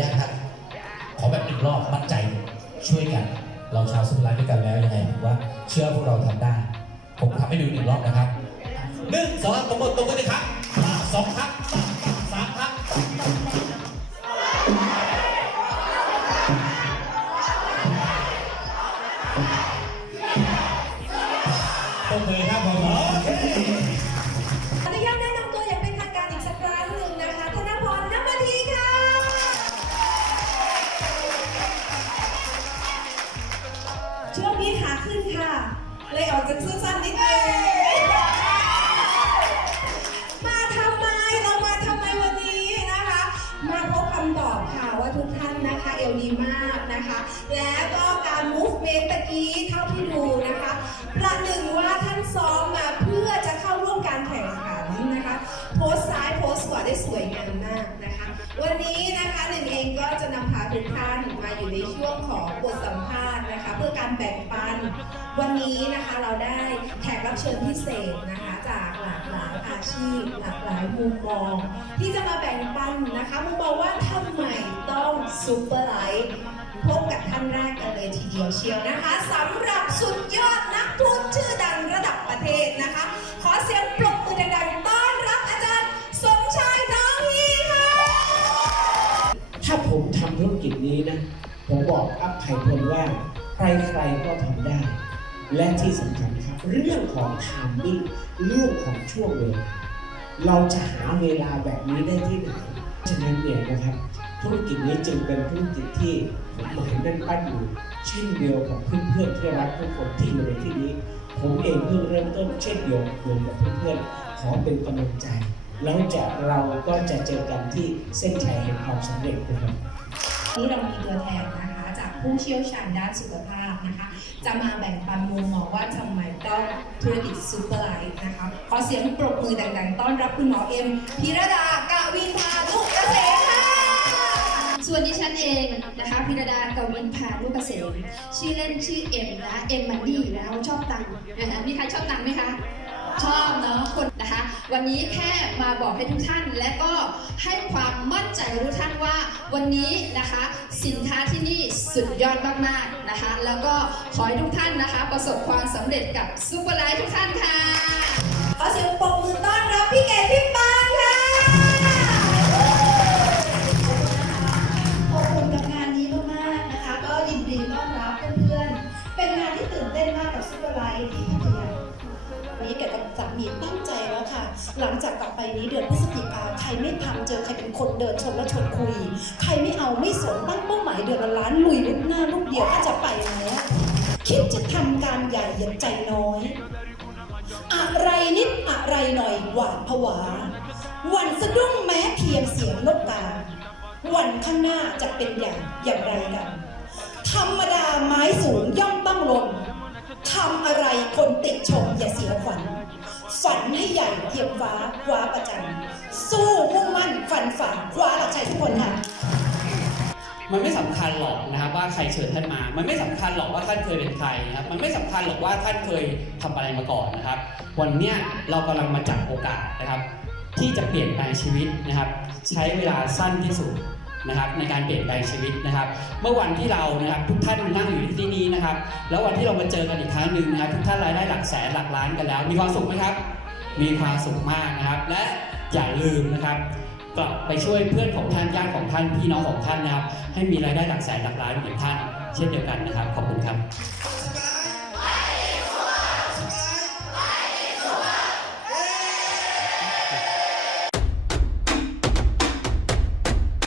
ยะทัศน์ขอแบบหนึ่งรอบมั่นใจช่วยกัน เราชาวสุรร์ด้วยกันแล้วยังไงผมว่าเชื่อพวกเราทำได้ ผมทำให้ดูหนึ่งรอบนะครับหนึ่งสองสามตรงบนตรงบนเลยครับสองครับสามครับตรงเลยครับผมโอเค สั้นๆนิดนึงมาทำไมเรามาทำไมวันนี้นะคะ มาพบคำตอบค่ะว่าทุกท่านนะคะเอวดีมากนะคะ และก็การ movement ตะกี้เท่าที่ดูนะคะประหนึ่งว่าท่านซ้อมมาเพื่อจะเข้าร่วมการแข่งขันนะคะ โพสซ้ายโพสขวาได้สวยงามมากนะคะ วันนี้นะคะหนึ่งเองก็จะนำพาทุกท่านมา การแบ่งปัน วันนี้นะคะเราได้แขกรับเชิญพิเศษนะคะจากหลากหลายอาชีพ หลากหลายมุมมอง ที่จะมาแบ่งปันนะคะมุมมองว่าทำไมต้องซูเปอร์ไลท์พบกับท่านแรกกันเลยทีเดียวเชียวนะคะสำหรับสุดยอดนักพูดชื่อดังระดับประเทศนะคะ ขอเสียงปรบมือดังๆต้อนรับอาจารย์สมชายน้องฮีค่ะ ถ้าผมทำธุรกิจนี้นะ ผมบอกอัพไพพลว่า ใครๆก็ทำได้ และที่สำคัญครับ เรื่องของไทมิ่งเรื่องของช่วงเวลาเราจะหาเวลาแบบนี้ได้ที่ไหนฉะนั้นเนี่ยนะครับธุรกิจนี้จึงเป็นธุรกิจที่ผมหมายแน่นปั้นอยู่เช่นเดียวกับเพื่อนๆที่รักทุกคนที่อยู่ในที่นี้ ผมเองเพิ่งเริ่มต้นเช่นเดียวกับเพื่อนๆขอเป็นกำลังใจ แล้วจะเราก็จะเจอกันที่เส้นชัยแห่งความสำเร็จนะครับนี่เรามีตัวแทนนะคะ ผู้เชี่ยวชาญด้านสุขภาพนะคะ จะมาแบ่งปันมุมมองว่าทำไมต้องธุรกิจซูเปอร์ไลท์นะคะ ขอเสียงปรบมือดังๆ ต้อนรับคุณหมอเอ็มพิรดากาวินทาลุกเกษมค่ะ ส่วนดิฉันเองนะคะพิรดากาวินพาลูกเกษมชื่อเล่นชื่อเอ็มนะเอ็มมันดี้อยู่แล้วชอบตังค์นะคะมีใครชอบตังค์ไหมคะ ชอบเนาะคนนะคะ วันนี้แค่มาบอกให้ทุกท่าน และก็ให้ความมั่นใจทุกท่านว่า วันนี้นะคะ สินค้าที่นี่สุดยอดมากๆนะคะ แล้วก็ขอให้ทุกท่านนะคะ ประสบความสำเร็จกับซูเปอร์ไลท์ทุกท่านค่ะ มีตั้งใจแล้วค่ะ หลังจากกลับไปนี้เดือนพฤศจิกาใครไม่ทำเจอใครเป็นคนเดินชนและชวนคุย ใครไม่เอาไม่สนตั้งเป้าหมายเดือนละล้านลุยลุกหน้าลูกเดียวก็จะไปแล้วคิดจะทำการใหญ่อย่าใจน้อย อะไรนิดอะไรหน่อยหวาดผวาหวันสะดุ้งแม้เพียงเสียงนกกาวันข้างหน้าจะเป็นอย่างอย่างไรกันธรรมดาไม้สูงย่อมต้องลงทำอะไรคนติดชมอย่าเสียขวัญ ฝันให้ใหญ่เทียมฟ้าคว้าประจันสู้มุ่งมั่นฝันฝ่าคว้าหลักชัยทุกคนค่ะมันไม่สำคัญหรอกนะครับว่าใครเชิญท่านมา มันไม่สำคัญหรอกว่าท่านเคยเป็นใครนะครับ มันไม่สำคัญหรอกว่าท่านเคยทำอะไรมาก่อนนะครับ วันเนี้ยเรากำลังมาจับโอกาสนะครับ ที่จะเปลี่ยนแปลงชีวิตนะครับ ใช้เวลาสั้นที่สุดนะครับในการเปลี่ยนแปลงชีวิตนะครับ เมื่อวันที่เรานะครับทุกท่านนั่งอยู่ที่นี่นะครับ แล้ววันที่เรามาเจอกันอีกครั้งหนึ่งนะครับทุกท่านรายได้หลักแสนหลักล้านกันแล้ว มีความสุขไหมครับ มีความสุขมากนะครับ และอย่าลืมนะครับกลับไปช่วยเพื่อนของท่านญาติของท่านพี่น้องของท่านนะครับ ให้มีรายได้หลักแสนหลักล้านเหมือนท่าน เช่นเดียวกันนะครับ ขอบคุณครับ